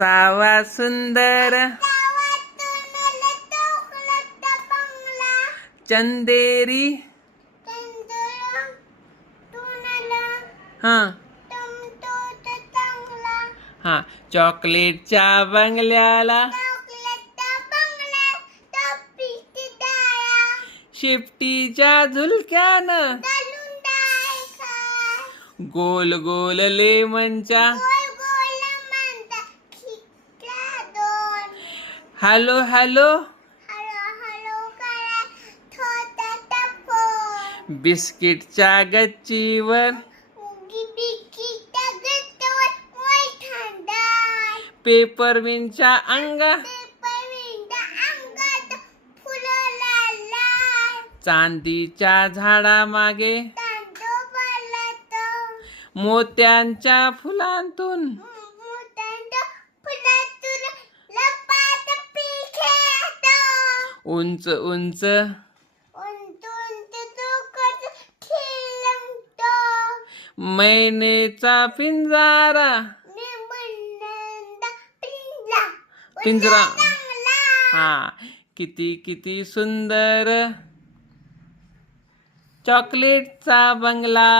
सावा सुंदर चंदेरी हा हा चॉकलेटच्या बंगल्याला शेपटीच्या झुलक्यानं गोल गोल लेमनच्या हॅलो हॅलो बिस्किटच्या गच्चीवर पेपरमिंटच्या अंगात चांदीच्या झाडामागे मोत्यांच्या फुलांतून उंच उंच मैनेचा पिंजरा पिंजरा हा किती किती सुंदर चॉकलेटचा बंगला